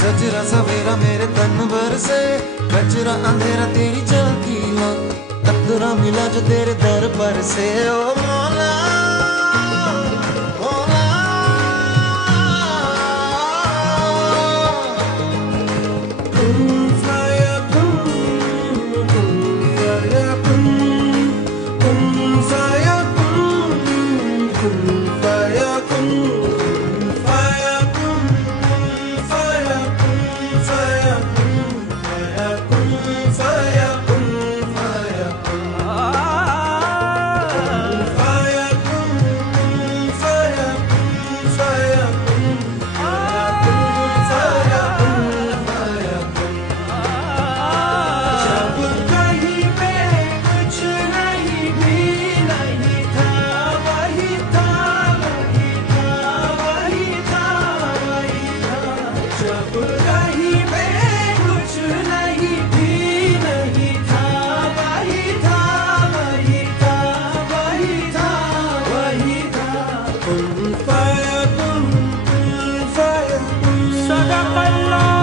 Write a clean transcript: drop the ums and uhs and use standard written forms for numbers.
सजरा सवेरा मेरे तन भर से, कचरा अंधेरा तेरी चलती हाँ, कतरा मिला जो तेरे दर पर से। ओ मौला मौला, कुन फयकुन, कुन फयकुन, कुन फयकुन, कुन फयकुन, Sadaqallah.